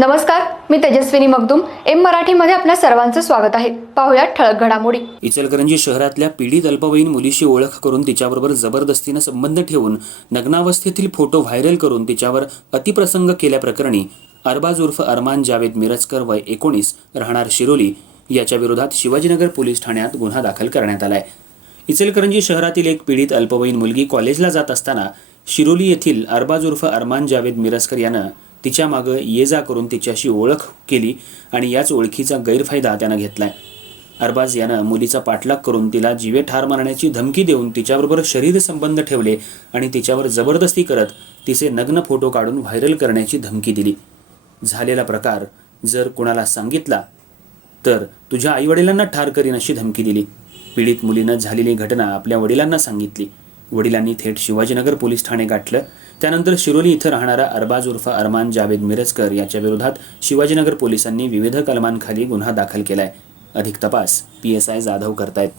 नमस्कार मी तेजस्विनी मगदुम. एम मराठीमध्ये आपल्या सर्वांचं स्वागत आहे. पाहुयात ठळक घडामोडी. इचलकरंजी शहरातल्या पीडित अल्पवयीन मुलीशी ओळख करून तिच्याबरोबर जबरदस्तीनं संबंध ठेवून नग्नावस्थेतील फोटो व्हायरल करून तिच्यावर अतिप्रसंग केल्याप्रकरणी अरबाज उर्फ अरमान जावेद मिरजकर वय एकोणीस राहणार शिरोली याच्या विरोधात शिवाजीनगर पोलीस ठाण्यात गुन्हा दाखल करण्यात आलाय. इचलकरंजी शहरातील एक पीडित अल्पवयीन मुलगी कॉलेजला जात असताना शिरोली येथील अरबाज उर्फ अरमान जावेद मिरजकर यानं तिच्या मागं ये जा करून तिच्याशी ओळख केली आणि याच ओळखीचा गैरफायदा त्यानं घेतलाय. अरबाज यानं मुलीचा पाठलाग करून तिला जीवे ठार मारण्याची धमकी देऊन तिच्याबरोबर शरीर संबंध ठेवले आणि तिच्यावर जबरदस्ती करत तिचे नग्न फोटो काढून व्हायरल करण्याची धमकी दिली. झालेला प्रकार जर कुणाला सांगितला तर तुझ्या आईवडिलांना ठार करीन अशी धमकी दिली. पीडित मुलीनं झालेली घटना आपल्या वडिलांना सांगितली. वडिलांनी थेट शिवाजीनगर पोलीस ठाणे गाठलं त्यानंतर शिरोली इथं राहणारा अरबाज उर्फ अरमान जावेद मिरजकर याच्या विरोधात शिवाजीनगर पोलिसांनी विविध कलमांखाली गुन्हा दाखल केलाय. अधिक तपास पी एस आय जाधव करतायत.